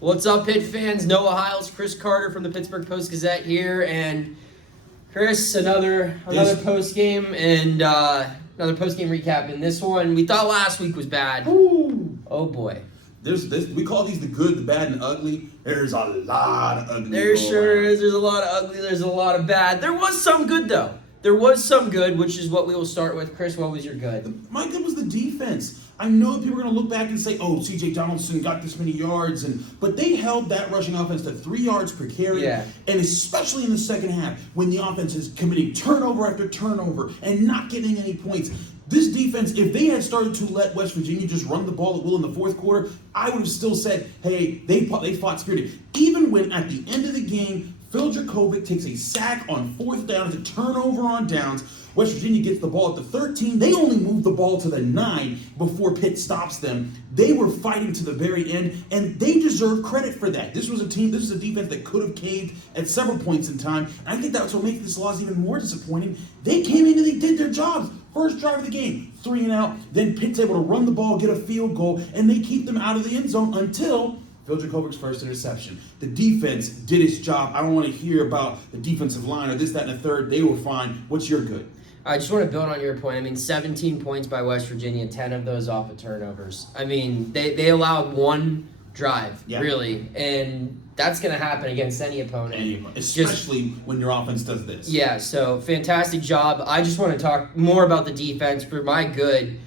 What's up, Pitt fans? Noah Hiles, Chris Carter from the Pittsburgh Post-Gazette here, and Chris, another post game and another post game recap. In this one, we thought last week was bad. Ooh. Oh boy. We call these the good, the bad, and the ugly. There's a lot of ugly. There sure is. There's a lot of ugly. There's a lot of bad. There was some good though. There was some good, which is what we will start with. Chris, what was your good? My good was the defense. I know that people are going to look back and say, "Oh, C.J. Donaldson got this many yards," but they held that rushing offense to 3 yards per carry. Yeah. And especially in the second half, when the offense is committing turnover after turnover and not getting any points. This defense, if they had started to let West Virginia just run the ball at will in the fourth quarter, I would have still said, "Hey, they fought spirited." Even when at the end of the game, Phil Jurkovec takes a sack on fourth down, it's a turnover on downs. West Virginia gets the ball at the 13. They only move the ball to the 9 before Pitt stops them. They were fighting to the very end, and they deserve credit for that. This was a defense that could have caved at several points in time, and I think that's what makes this loss even more disappointing. They came in and they did their jobs. First drive of the game, 3 and out. Then Pitt's able to run the ball, get a field goal, and they keep them out of the end zone until Phil Jurkovec's first interception. The defense did its job. I don't want to hear about the defensive line or this, that, and the third. They were fine. What's your good? I just want to build on your point. I mean, 17 points by West Virginia, 10 of those off of turnovers. I mean, they allowed one drive, really, and that's going to happen against any opponent. Especially when your offense does this. Yeah, so fantastic job. I just want to talk more about the defense. For my good,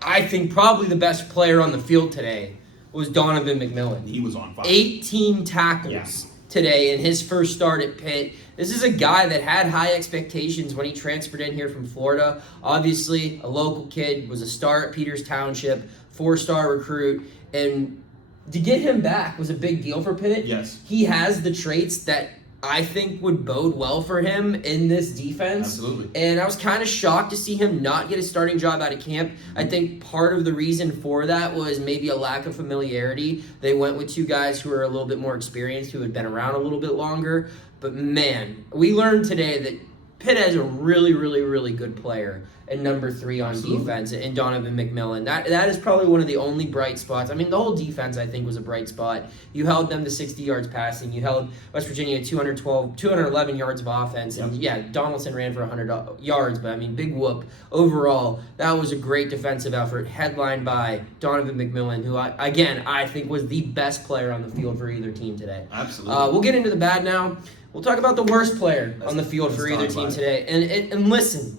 I think probably the best player on the field today was Donovan McMillan. He was on fire. 18 tackles today in his first start at Pitt. This is a guy that had high expectations when he transferred in here from Florida. Obviously, a local kid, was a star at Peters Township, 4-star recruit, and to get him back was a big deal for Pitt. Yes. He has the traits that I think would bode well for him in this defense. Absolutely. And I was kind of shocked to see him not get a starting job out of camp. I think part of the reason for that was maybe a lack of familiarity. They went with 2 guys who were a little bit more experienced, who had been around a little bit longer. But man, we learned today that Pitt has a really, really, really good player at number 3 on defense in Donovan McMillan. That is probably one of the only bright spots. I mean, the whole defense, I think, was a bright spot. You held them to 60 yards passing. You held West Virginia 211 yards of offense. And, Donaldson ran for 100 yards, but, I mean, big whoop. Overall, that was a great defensive effort, headlined by Donovan McMillan, who, I think was the best player on the field for either team today. Absolutely. We'll get into the bad now. We'll talk about the worst player on the field for either team today. And listen,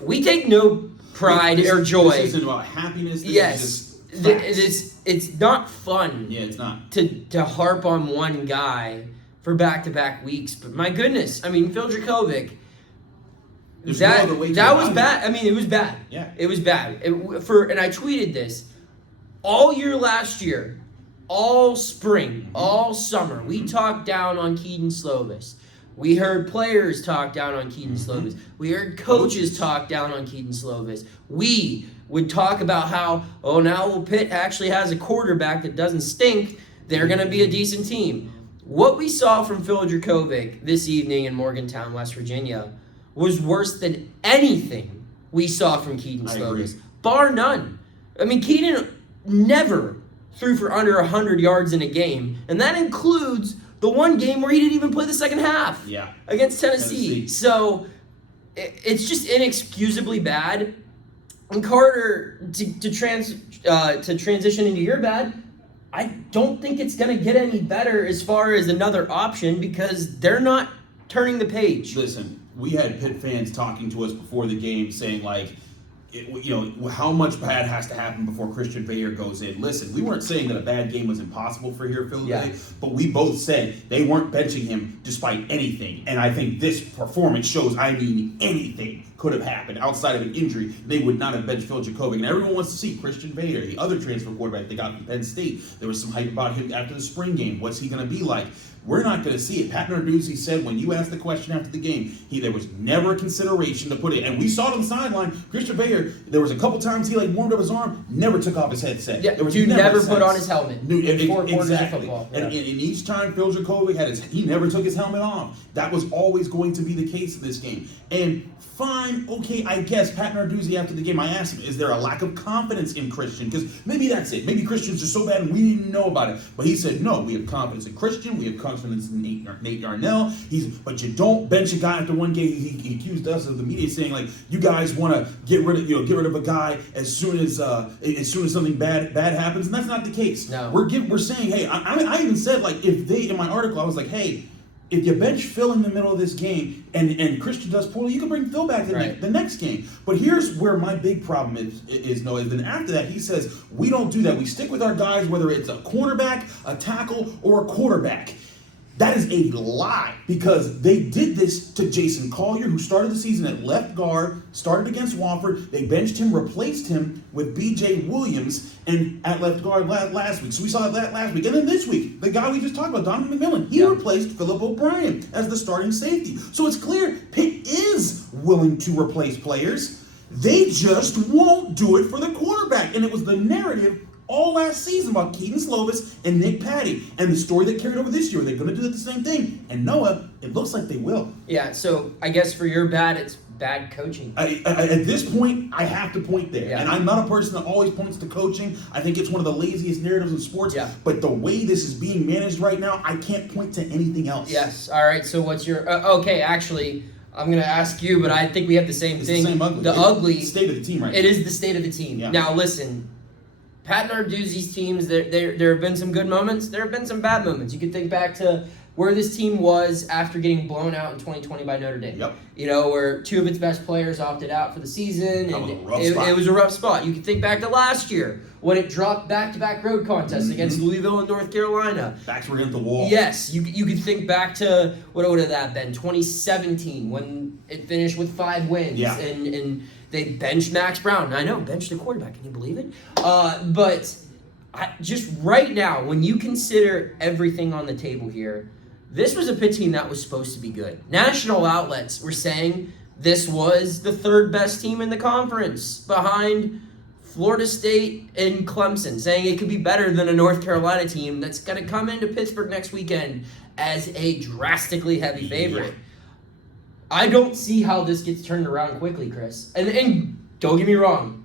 we take no pride or joy. This isn't about happiness. It's not fun. Yeah, it's not. To harp on one guy for back-to-back weeks. But my goodness, I mean, Phil Jurkovec, that was bad. I mean, it was bad. Yeah. It was bad. And I tweeted this. All year last year, all spring, all summer, we talked down on Keaton Slovis. We heard players talk down on Keaton Slovis. We heard coaches talk down on Keaton Slovis. We would talk about how, now Pitt actually has a quarterback that doesn't stink. They're going to be a decent team. What we saw from Phil Jurkovec this evening in Morgantown, West Virginia, was worse than anything we saw from Keaton Slovis. Bar none. I mean, Keaton never threw for under 100 yards in a game, and that includes the one game where he didn't even play the second half against Tennessee. So it's just inexcusably bad. And Carter, to transition into your bad, I don't think it's going to get any better as far as another option because they're not turning the page. Listen, we had Pitt fans talking to us before the game saying, like, how much bad has to happen before Christian Bayer goes in. Listen, we weren't saying that a bad game was impossible for here, Phil, but we both said they weren't benching him despite anything. And I think this performance shows, anything could have happened outside of an injury. They would not have benched Phil Jurkovec. And everyone wants to see Christian Bayer, the other transfer quarterback they got from Penn State. There was some hype about him after the spring game. What's he going to be like? We're not going to see it. Pat Narduzzi said when you asked the question after the game, there was never a consideration to put it. And we saw it on the sideline. Christian Bayer, there was a couple times he warmed up his arm, never took off his headset. Yeah, dude never put on his helmet. In 4 quarters of football. And each time Phil Jurkovec he never took his helmet off. That was always going to be the case in this game. And fine. fine, okay, I guess. Pat Narduzzi after the game, I asked him, is there a lack of confidence in Christian? Because maybe that's it. Maybe Christian's just so bad and we didn't know about it. But he said, no, we have confidence in Christian. We have confidence in Nate Yarnell. But you don't bench a guy after one game. He accused us of the media saying, like, you guys want to get rid of a guy as soon as something bad happens. And that's not the case. No. We're saying, hey, I even said, like, in my article, I was like, hey, if you bench Phil in the middle of this game and Christian does poorly, you can bring Phil back the next game. But here's where my big problem is Noah. Then after that, he says, we don't do that. We stick with our guys, whether it's a cornerback, a tackle, or a quarterback. That is a lie, because they did this to Jason Collier, who started the season at left guard, started against Wofford. They benched him, replaced him with B.J. Williams and at left guard last week. So we saw that last week. And then this week, the guy we just talked about, Donovan McMillan, he replaced Philip O'Brien as the starting safety. So it's clear Pitt is willing to replace players. They just won't do it for the quarterback. And it was the narrative all last season about Keaton Slovis and Nick Patty. And the story that carried over this year, they're going to do the same thing. And Noah, it looks like they will. Yeah, so I guess for your bad, it's bad coaching. At this point, I have to point there. Yeah. And I'm not a person that always points to coaching. I think it's one of the laziest narratives in sports. Yeah. But the way this is being managed right now, I can't point to anything else. Yes. All right, so what's your... okay, actually, I'm going to ask you, but I think we have the same thing. The same ugly. The ugly... state of the team right now. It is the state of the team. Yeah. Now, listen... Pat Narduzzi's teams, there have been some good moments. There have been some bad moments. You can think back to where this team was after getting blown out in 2020 by Notre Dame. Yep. You know, where two of its best players opted out for the season. That And was a rough spot. it was a rough spot. You can think back to last year when it dropped back-to-back road contests against Louisville and North Carolina. Backs were against the wall. Yes, you could think back to, what would have that been, 2017 when it finished with 5 wins. Yeah. And they benched Max Brown. I know, benched the quarterback. Can you believe it? But... just right now, when you consider everything on the table here, this was a Pitt team that was supposed to be good. National outlets were saying this was the third best team in the conference, behind Florida State and Clemson, saying it could be better than a North Carolina team that's going to come into Pittsburgh next weekend as a drastically heavy favorite. I don't see how this gets turned around quickly, Chris. And don't get me wrong,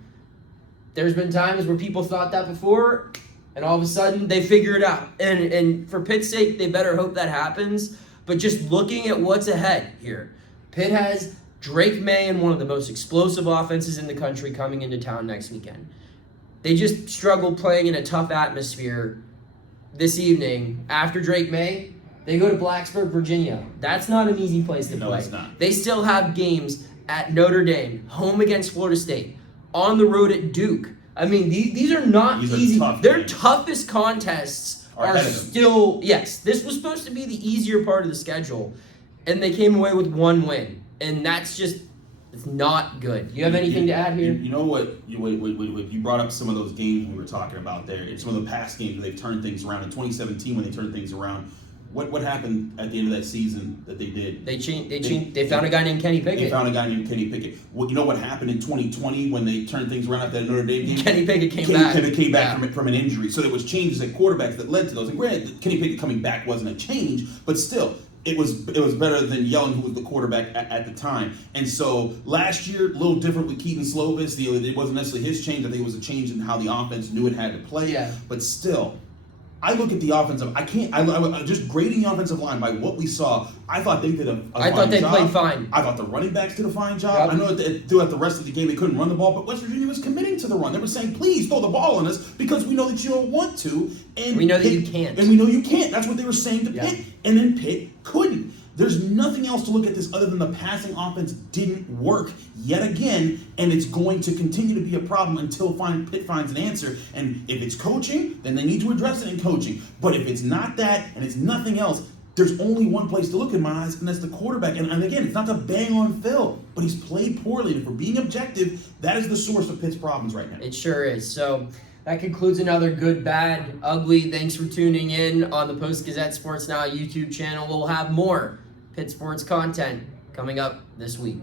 there's been times where people thought that before, and all of a sudden they figure it out. And for Pitt's sake, they better hope that happens. But just looking at what's ahead here, Pitt has Drake May and one of the most explosive offenses in the country coming into town next weekend. They just struggled playing in a tough atmosphere this evening. After Drake May, they go to Blacksburg, Virginia. That's not an easy place to play. No, it's not. They still have games at Notre Dame, home against Florida State, on the road at Duke. I mean, these are not easy. Their games. toughest contests are still... Yes, this was supposed to be the easier part of the schedule, and they came away with 1 win. And that's just... It's not good. You have anything to add here? You know what? You brought up some of those games we were talking about there. It's some of the past games where they've turned things around. In 2017, when they turned things around, what happened at the end of that season that they did? They found a guy named Kenny Pickett. They found a guy named Kenny Pickett. Well, you know what happened in 2020 when they turned things around after that Notre Dame game? Kenny Pickett came back from an injury. So there was changes at quarterbacks that led to those. And granted, Kenny Pickett coming back wasn't a change, but still, it was better than Yellen, who was the quarterback at the time. And so last year, a little different with Keaton Slovis. It wasn't necessarily his change. I think it was a change in how the offense knew it had to play. Yeah. But still, I look at the offensive. I just grading the offensive line by what we saw. I thought they did a fine job. I thought they played fine. I thought the running backs did a fine job. Yep. I know that throughout the rest of the game they couldn't run the ball, but West Virginia was committing to the run. They were saying, "Please throw the ball on us because we know that you don't want to." And we know that you can't. And we know you can't. That's what they were saying to Yeah. Pitt, and then Pitt couldn't. There's nothing else to look at this other than the passing offense didn't work yet again, and it's going to continue to be a problem until Pitt finds an answer. And if it's coaching, then they need to address it in coaching. But if it's not that and it's nothing else, there's only one place to look in my eyes, and that's the quarterback. And again, it's not to bang on Phil, but he's played poorly. And if we're being objective, that is the source of Pitt's problems right now. It sure is. So that concludes another Good, Bad, Ugly. Thanks for tuning in on the Post-Gazette Sports Now YouTube channel. We'll have more Pitt sports content coming up this week.